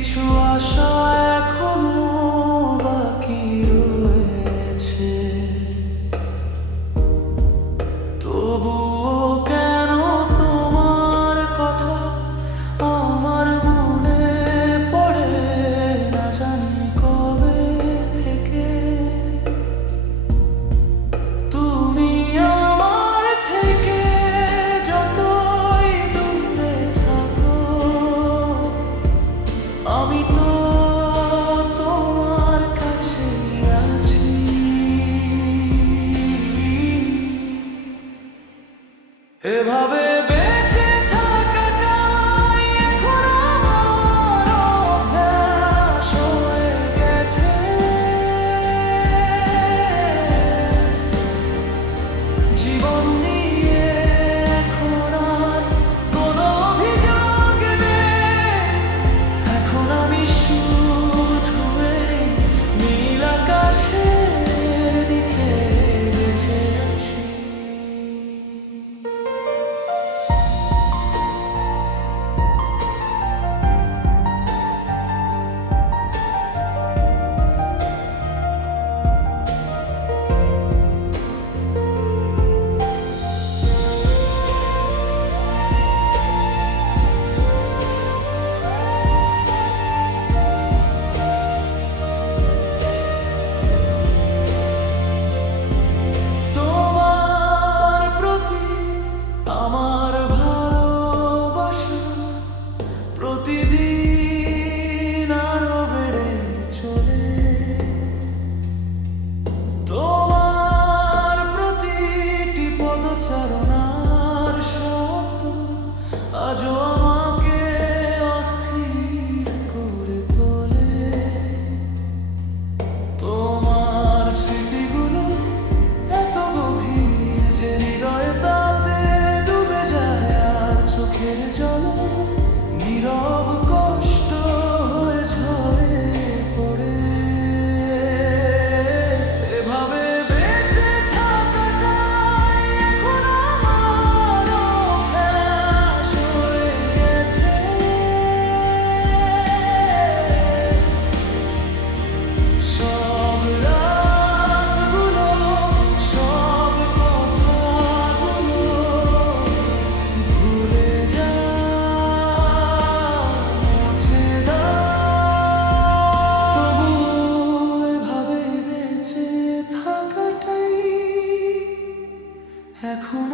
কিছু আশা এখনো বাকি রয়েছে, তবুও কেন তোমার কথা আমার মনে পড়ে না জানি কবে থেকে। তুমি আমার থেকে যতই দূরে থাকো, আমি তো তোমার কাছেই আছি। এভাবে বেঁচে থাকাটাই এখন আমার অভ্যাস হয়ে গেছে। জীবন নিয়ে এখন আর কোনো অভিযোগ নেই, এখন আমি শুধু এই নীল আকাশের নিচে বেঁচে আছি। তোমার প্রতি আমার ভালোবাসা প্রতিদিন আরো বেড়ে চলে। তোমার প্রতিটি পদচারণার শব্দ আজও আমাকে অস্থির করে তোলে। তোমার স্মৃতিগুলো এত গভীর যে হৃদয়ে তাতে ডুবে যায়, আর চোখের জলে নীরব কষ্ট হয়ে ঝরে পড়ে। এভাবে বেঁচে থাকাটাই এখন আমার অভ্যাস হয়ে গেছে। সব রাতগুলো, সব কথাগুলো ভুলে যাও, মুছে দাও। তবু এভাবে বেঁচে থাকাটাই এখন